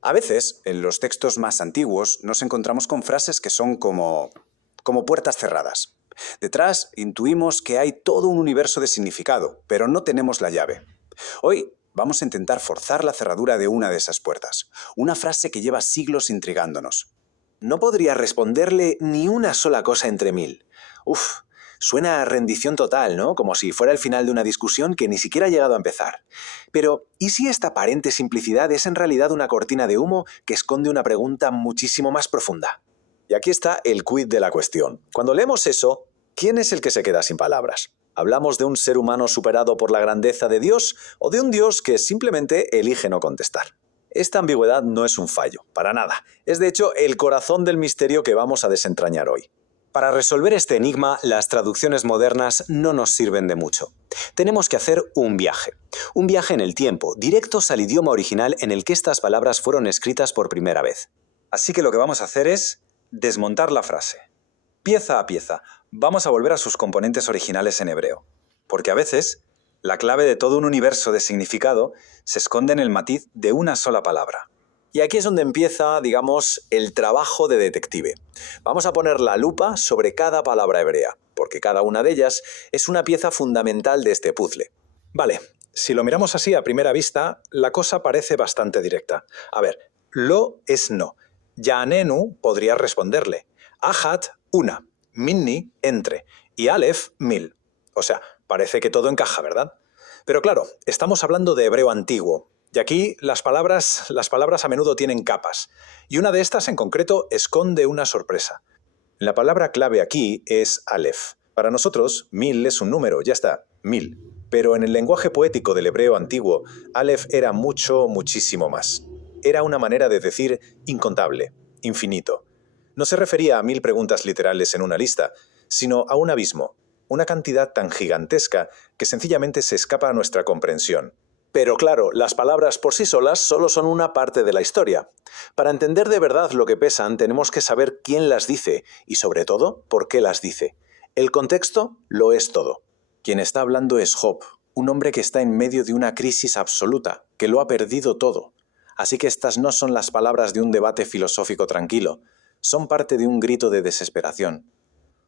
A veces, en los textos más antiguos, nos encontramos con frases que son como puertas cerradas. Detrás intuimos que hay todo un universo de significado, pero no tenemos la llave. Hoy vamos a intentar forzar la cerradura de una de esas puertas, una frase que lleva siglos intrigándonos. No podría responderle ni una sola cosa entre mil. Uf, suena a rendición total, ¿no? Como si fuera el final de una discusión que ni siquiera ha llegado a empezar. Pero, ¿y si esta aparente simplicidad es en realidad una cortina de humo que esconde una pregunta muchísimo más profunda? Y aquí está el quid de la cuestión. Cuando leemos eso, ¿quién es el que se queda sin palabras? ¿Hablamos de un ser humano superado por la grandeza de Dios o de un Dios que simplemente elige no contestar? Esta ambigüedad no es un fallo, para nada. Es de hecho el corazón del misterio que vamos a desentrañar hoy. Para resolver este enigma, las traducciones modernas no nos sirven de mucho. Tenemos que hacer un viaje en el tiempo, directos al idioma original en el que estas palabras fueron escritas por primera vez. Así que lo que vamos a hacer es desmontar la frase. Pieza a pieza, vamos a volver a sus componentes originales en hebreo. Porque a veces, la clave de todo un universo de significado se esconde en el matiz de una sola palabra. Y aquí es donde empieza, digamos, el trabajo de detective. Vamos a poner la lupa sobre cada palabra hebrea, porque cada una de ellas es una pieza fundamental de este puzzle. Vale, si lo miramos así a primera vista, la cosa parece bastante directa. A ver, lo es no. Ya'anenu podría responderle. Ahat, una. Minni, entre. Y Aleph, mil. O sea, parece que todo encaja, ¿verdad? Pero claro, estamos hablando de hebreo antiguo. Y aquí las palabras a menudo tienen capas. Y una de estas en concreto esconde una sorpresa. La palabra clave aquí es Aleph. Para nosotros, 1000 es un número, ya está, 1000. Pero en el lenguaje poético del hebreo antiguo, Aleph era muchísimo más. Era una manera de decir incontable, infinito. No se refería a 1000 preguntas literales en una lista, sino a un abismo, una cantidad tan gigantesca que sencillamente se escapa a nuestra comprensión. Pero claro, las palabras por sí solas solo son una parte de la historia. Para entender de verdad lo que pesan, tenemos que saber quién las dice y, sobre todo, por qué las dice. El contexto lo es todo. Quien está hablando es Job, un hombre que está en medio de una crisis absoluta, que lo ha perdido todo. Así que estas no son las palabras de un debate filosófico tranquilo, son parte de un grito de desesperación.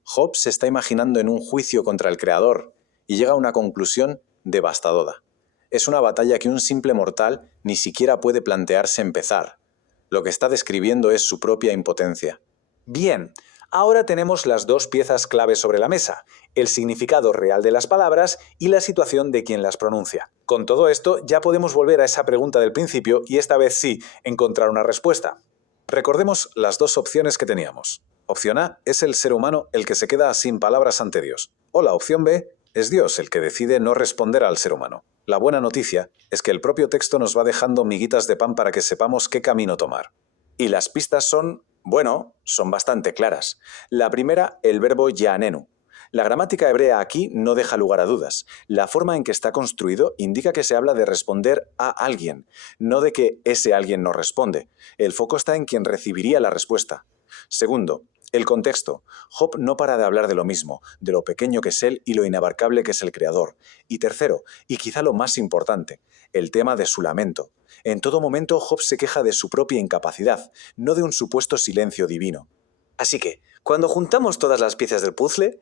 Job se está imaginando en un juicio contra el Creador y llega a una conclusión devastadora. Es una batalla que un simple mortal ni siquiera puede plantearse empezar. Lo que está describiendo es su propia impotencia. Bien, ahora tenemos las dos piezas clave sobre la mesa, el significado real de las palabras y la situación de quien las pronuncia. Con todo esto, ya podemos volver a esa pregunta del principio y esta vez sí, encontrar una respuesta. Recordemos las dos opciones que teníamos. Opción A es el ser humano el que se queda sin palabras ante Dios. O la opción B es Dios el que decide no responder al ser humano. La buena noticia es que el propio texto nos va dejando miguitas de pan para que sepamos qué camino tomar. Y las pistas son bastante claras. La primera, el verbo ya'anenu. La gramática hebrea aquí no deja lugar a dudas. La forma en que está construido indica que se habla de responder a alguien, no de que ese alguien no responde. El foco está en quien recibiría la respuesta. Segundo, el contexto. Job no para de hablar de lo mismo, de lo pequeño que es él y lo inabarcable que es el Creador. Y tercero, y quizá lo más importante, el tema de su lamento. En todo momento Job se queja de su propia incapacidad, no de un supuesto silencio divino. Así que, cuando juntamos todas las piezas del puzzle,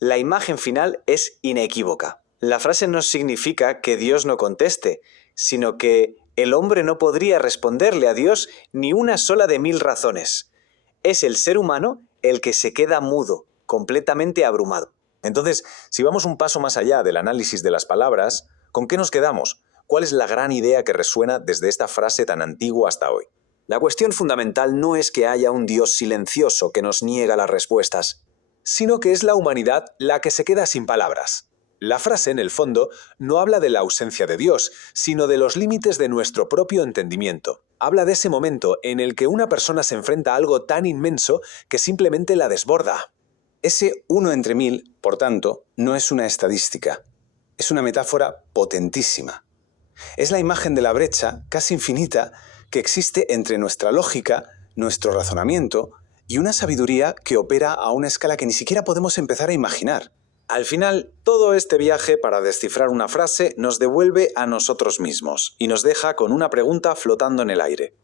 la imagen final es inequívoca. La frase no significa que Dios no conteste, sino que el hombre no podría responderle a Dios ni una sola de 1000 razones. Es el ser humano el que se queda mudo, completamente abrumado. Entonces, si vamos un paso más allá del análisis de las palabras, ¿con qué nos quedamos? ¿Cuál es la gran idea que resuena desde esta frase tan antigua hasta hoy? La cuestión fundamental no es que haya un Dios silencioso que nos niega las respuestas, sino que es la humanidad la que se queda sin palabras. La frase, en el fondo, no habla de la ausencia de Dios, sino de los límites de nuestro propio entendimiento. Habla de ese momento en el que una persona se enfrenta a algo tan inmenso que simplemente la desborda. Ese 1 entre 1000, por tanto, no es una estadística. Es una metáfora potentísima. Es la imagen de la brecha, casi infinita, que existe entre nuestra lógica, nuestro razonamiento y una sabiduría que opera a una escala que ni siquiera podemos empezar a imaginar. Al final, todo este viaje para descifrar una frase nos devuelve a nosotros mismos y nos deja con una pregunta flotando en el aire.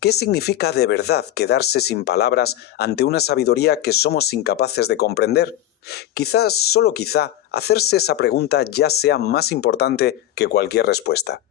¿Qué significa de verdad quedarse sin palabras ante una sabiduría que somos incapaces de comprender? Quizás, solo quizá, hacerse esa pregunta ya sea más importante que cualquier respuesta.